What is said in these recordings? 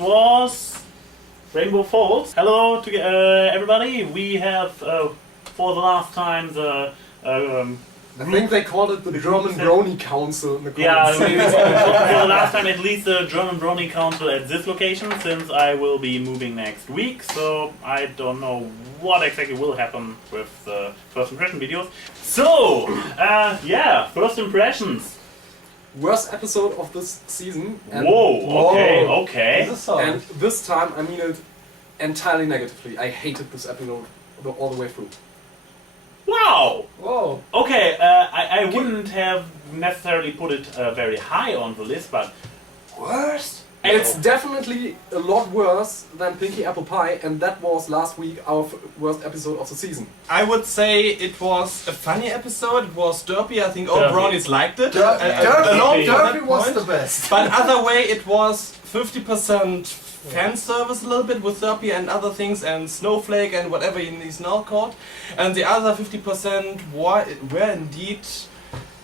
was Rainbow Falls. Hello to everybody. We have for the last time the I think they called it the German Brony Council in the comments. Yeah, for the last time at least the German Brony Council at this location, since I will be moving next week, so I don't know what exactly will happen with the first impression videos. So, yeah, first impressions. Worst episode of this season. And Whoa, okay. And this time I mean it entirely negatively. I hated this episode all the way through. Wow! Whoa. Okay, I wouldn't have necessarily put it very high on the list, but worst? It's definitely a lot worse than Pinky Apple Pie, and that was last week our worst episode of the season. I would say it was a funny episode. It was derpy. I think all brownies liked it. Derpy was the best. But other way, it was 50% fan service a little bit with derpy and other things and snowflake and whatever he's now called, and the other 50% were indeed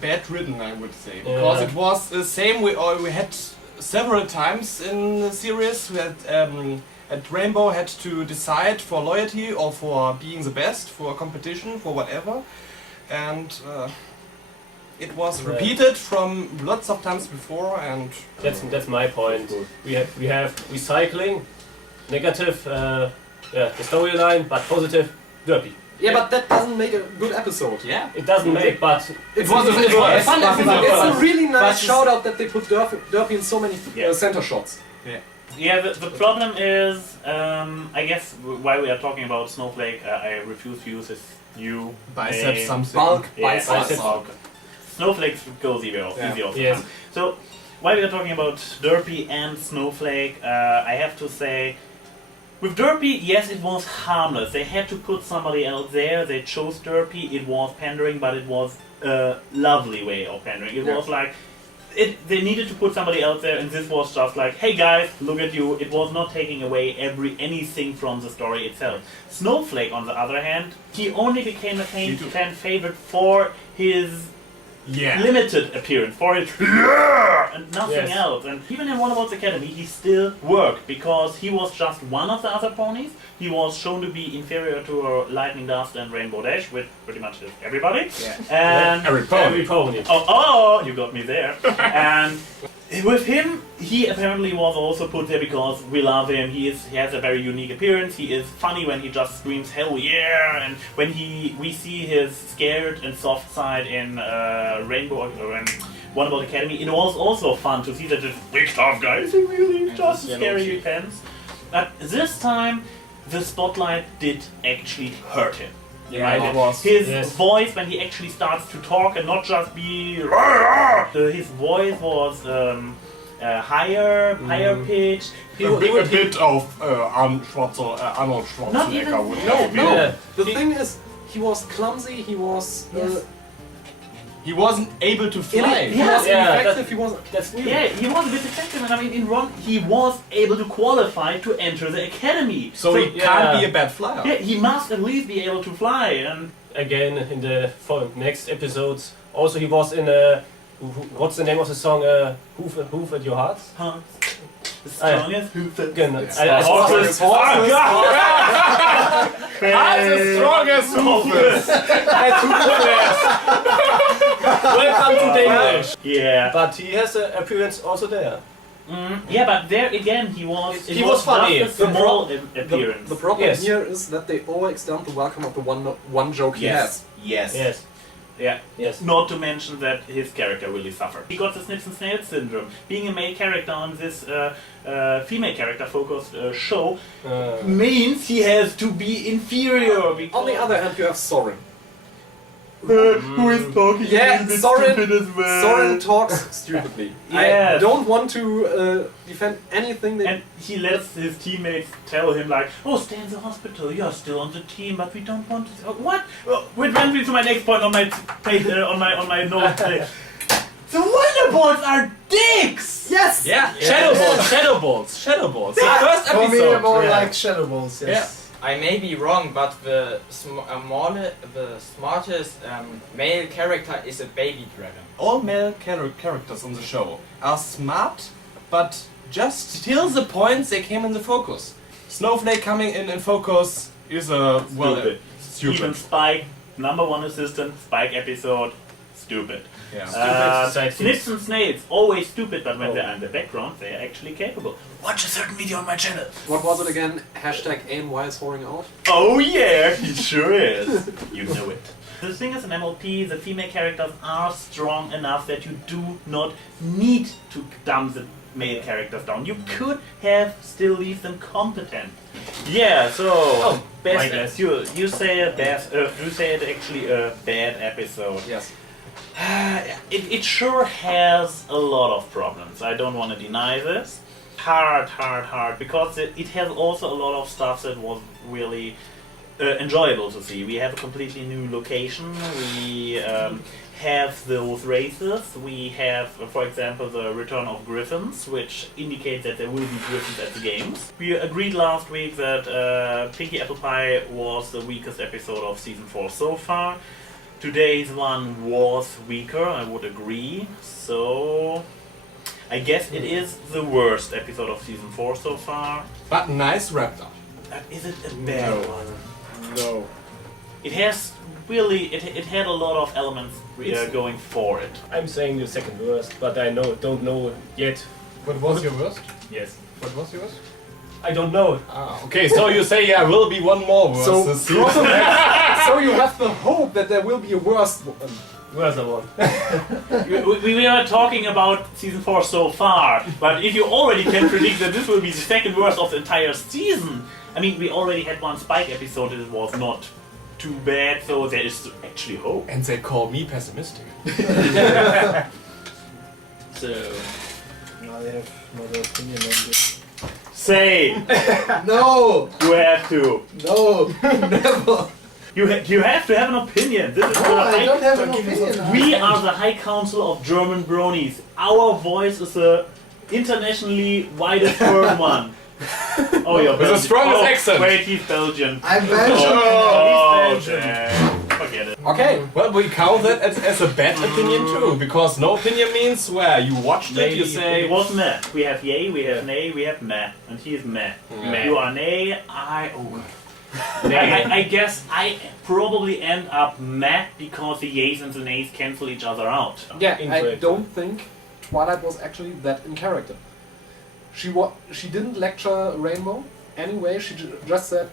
bad written, I would say, because it was the same. We had several times in the series. We had at Rainbow had to decide for loyalty or for being the best, for a competition, for whatever, and it was repeated from lots of times before, and that's my point. We have recycling, negative, the storyline, but positive, derpy. Yeah, but that doesn't make a good episode. Yeah, it doesn't make, but it was a fun episode. It's a really nice shout out that they put derpy in so many center shots. Yeah, the problem is, I guess, while we are talking about Snowflake, I refuse to use his new biceps something. Bulk biceps. Snowflakes goes easy also. Yes. So, while we are talking about Derpy and Snowflake, I have to say, with Derpy, yes, it was harmless. They had to put somebody else there. They chose Derpy. It was pandering, but it was a lovely way of pandering. It was like, they needed to put somebody else there, and this was just like, hey guys, look at you. It was not taking away anything from the story itself. Snowflake, on the other hand, he only became a fan favorite for his limited appearance, for his and nothing else. And even in One About Academy, he still worked because he was just one of the other ponies. He was shown to be inferior to Lightning Dust and Rainbow Dash, which pretty much is everybody. And every pony. Oh, you got me there. And with him, he apparently was also put there because we love him. He has a very unique appearance. He is funny when he just screams "Hell yeah!" and when we see his scared and soft side in Rainbow or in One About Academy, it was also fun to see that this big tough guy is really just scary pants. But this time, the spotlight did actually hurt him. Yeah, right? it was. His voice, when he actually starts to talk and not just be... his voice was higher pitched. A bit of Arnold Schwarzenegger. Not even... No. The thing is, he was clumsy, he was... he wasn't able to fly. He was ineffective, he was... he was a bit effective, and I mean, in Ron, he was able to qualify to enter the academy. So he can't be a bad flyer. Yeah, he must at least be able to fly, and... Again, in the next episodes, also he was in what's the name of the song? Hoof at Your Heart? The strongest hoof at Genau. Horses. I'm the strongest hoofers. Welcome to Danish. Yeah. But he has an appearance also there. Yeah, but there again he was. He was funny. Just a small appearance. The problem here is that they overextend the welcome of the one joke he has. Yes. Yeah. Yes. Not to mention that his character really suffered. He got the Snips and Snails syndrome. Being a male character on this female character focused show means he has to be inferior. On the other hand, you have Soren. Who is talking stupid as well. Soren talks stupidly. I don't want to defend anything that... And he lets his teammates tell him like, oh, stay in the hospital, you're still on the team, but we don't want to... What? Which brings me to my next point on my page, on my note. The Wonderballs are dicks! Yes! Yeah! Shadow balls. The first For me, episode. more like Shadow Balls, yes. I may be wrong, but the smartest male character is a baby dragon. All male characters on the show are smart, but just till the point they came in the focus. Snowflake coming in focus is a Stupid. Even Spike, number one assistant, Spike episode, stupid. Yeah. Snips and Snails, always stupid, but when they're in the background, they're actually capable. Watch a certain video on my channel. What was it again? Hashtag AnY is pouring out? Oh yeah, he sure is. You know it. The thing is, in MLP, the female characters are strong enough that you do not need to dumb the male characters down. You could have still leave them competent. Yeah, so best. You say a best. You say it actually a bad episode. Yes. It sure has a lot of problems. I don't want to deny this. Hard, because it has also a lot of stuff that was really enjoyable to see. We have a completely new location. We have those races. We have, for example, the return of griffins, which indicates that there will be griffins at the games. We agreed last week that Pinky Apple Pie was the weakest episode of Season 4 so far. Today's one was weaker, I would agree. So I guess it is the worst episode of Season 4 so far. But nice wrapped up. Is it a bad one? No. It has really, it had a lot of elements going for it. I'm saying the second worst, but I don't know yet. What was your worst? Yes. What was yours? I don't know. Ah, okay, so you say will be one more worse So, this season. so you have the hope that there will be a worse one. Where's the one? We are talking about Season 4 so far, but if you already can predict that this will be the second worst of the entire season, I mean, we already had one Spike episode that was not too bad, so there is actually hope. And they call me pessimistic. So, I have no opinion on this. say, No! you have to. No! Never! You have to have an opinion. This is No, the I don't have an opinion. We are the High Council of German Bronies. Our voice is the internationally widest heard one. Oh, you're With the strongest accent. Wait, he's Belgian. I'm Belgian. Oh, He's Belgian. damn. Forget it. Okay. Well, we count that as a bad opinion too, because no opinion means where you watched it, you say... It was meh. We have yay, we have nay, we have meh. And he is meh. Meh. You are nay, I guess I probably end up meh because the yays and the nays cancel each other out. Yeah, I Incorrect. don't think Twilight was actually that in character. She didn't lecture Rainbow anyway. She just said,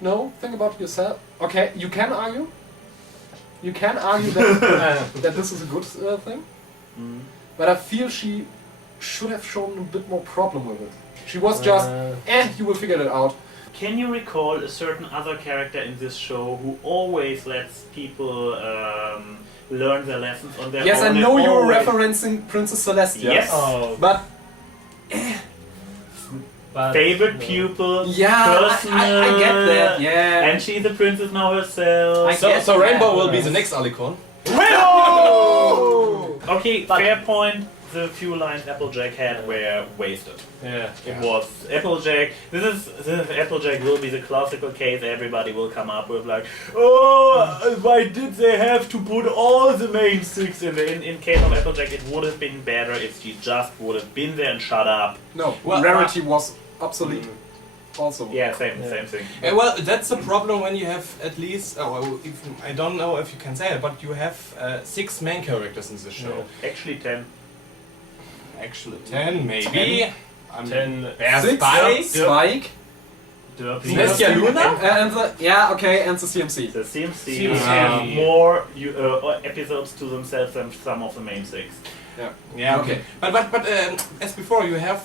"No, think about yourself." Okay, you can argue. You can argue that that this is a good thing, but I feel she should have shown a bit more problem with it. She was just, you will figure it out. Can you recall a certain other character in this show who always lets people learn their lessons on their own? Yes, I and know you're always- referencing Princess Celestia. Yes. Oh, But but Favorite no. pupil, yeah, personal, I get that. Yeah. and she's a princess now herself. I get So Rainbow that. will be the next Alicorn. Oh! Okay, fair point. The few lines Applejack had were wasted. Yeah. It was Applejack. This Applejack will be the classical case. Everybody will come up with like, oh, why did they have to put all the main six in there? In case of Applejack, it would have been better if she just would have been there and shut up. No, Well, Rarity was obsolete. Also. Yeah, same thing. Well, that's the problem when you have at least, I don't know if you can say it, but you have 6 main characters in the show. Actually, 10. Actually 10, maybe. 10. There's Spike. Spike. Spike. Derpy. Nestia Luna? And the and the CMC. The CMC CMC. have more episodes to themselves than some of the main six. Yeah, okay. But as before, you have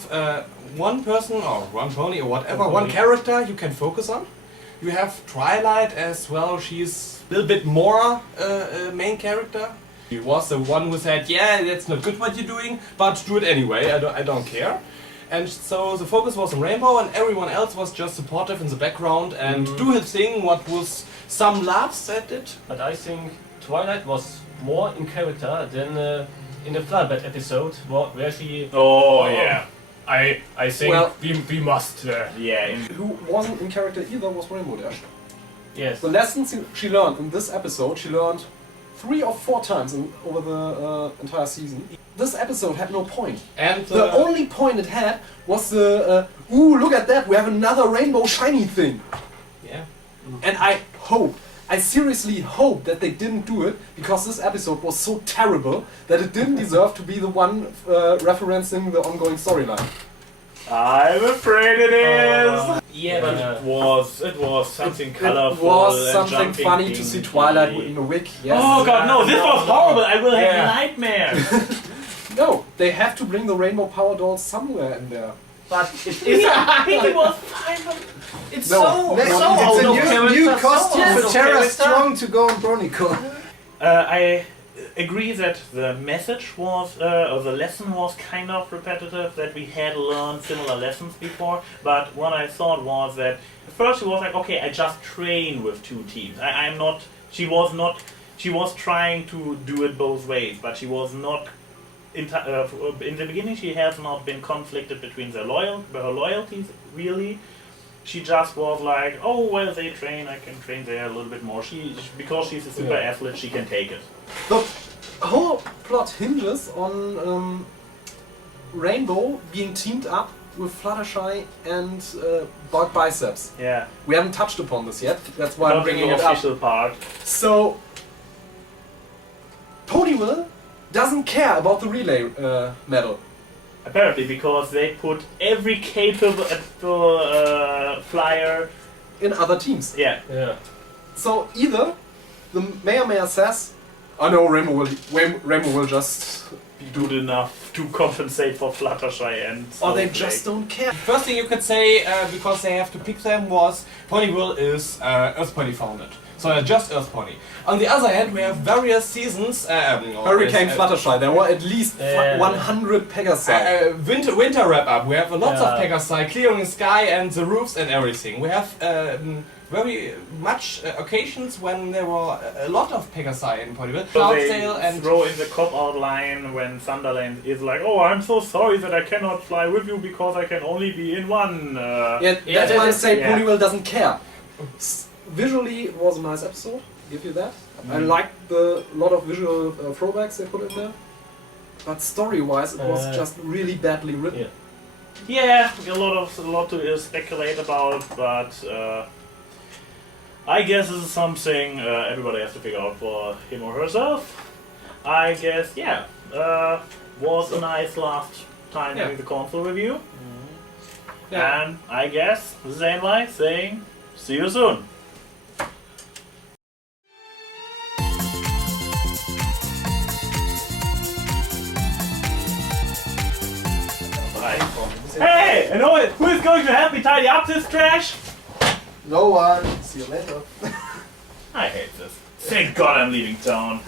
one person or one pony or whatever, one character you can focus on. You have Twilight as well. She's a little bit more main character. He was the one who said, "Yeah, that's not good what you're doing, but do it anyway. I don't care." And so the focus was on Rainbow, and everyone else was just supportive in the background and do his thing. What was some laughs at it? But I think Twilight was more in character than in the Floodbed episode, where she. Oh yeah. I think Well- we must. Yeah. Who wasn't in character either was Rainbow Dash. Yes. The lessons she learned in this episode, she learned 3 or 4 times over the entire season. This episode had no point. And The only point it had was the, ooh, look at that, we have another rainbow shiny thing. yeah. And I seriously hope that they didn't do it, because this episode was so terrible that it didn't deserve to be the one referencing the ongoing storyline. I'm afraid it is. Yeah, but- It was something colorful. It was and something jumping funny to see thingy. Twilight in a wig. Yes. Oh god, no! This was horrible. I will have Yeah. nightmares. No, they have to bring the rainbow power dolls somewhere in there. But I think it was fine. But it's No, so no, so it's out a of new character, costume so out for of Terra character. Strong to go on Chronicle. I agree that the message was, or the lesson was kind of repetitive, that we had learned similar lessons before, but what I thought was that at first she was like, okay, I just train with 2 teams. She was trying to do it both ways, but she was not, in the beginning she has not been conflicted between her loyalties, really. She just was like, oh, well, they train, I can train there a little bit more. Because she's a super athlete, she can take it. The whole plot hinges on Rainbow being teamed up with Fluttershy and Bulk Biceps. Yeah. We haven't touched upon this yet, that's why I'm Not in bringing the it up. official part. So, Ponyville doesn't care about the relay medal. Apparently, because they put every capable flyer. In other teams. Yeah. yeah. So either the Mayor says, "I know Rainbow will just," Be good enough to compensate for Fluttershy and. or they Snowflake. just don't care. First thing you could say, because they have to pick them, was Ponyville is Earth Pony founded. So they're just Earth Pony. On the other hand, we have various seasons. Hurricane Fluttershy, there were at least 100 Pegasi. Winter wrap up. We have lots of Yeah. Pegasi clearing the sky and the roofs and everything. We have very much occasions when there were a lot of Pegasi in Ponyville. So they Cloudsale and throw in the cop-out line when Thunderland is like, oh, I'm so sorry that I cannot fly with you because I can only be in one. Yeah, Yeah, that's why I that- say yeah. Ponyville doesn't care. Visually, it was a nice episode. Give you that. I liked the lot of visual throwbacks they put in there. But story-wise, it was just really badly written. Yeah. Yeah, a lot to speculate about, but I guess this is something everybody has to figure out for him or herself. I guess, yeah, was a nice last time Yeah. doing the console review. Yeah. And I guess this is AnY saying, see you soon. Hey, and who is going to help me tidy up this trash? No one. See you later. I hate this. Thank God I'm leaving town.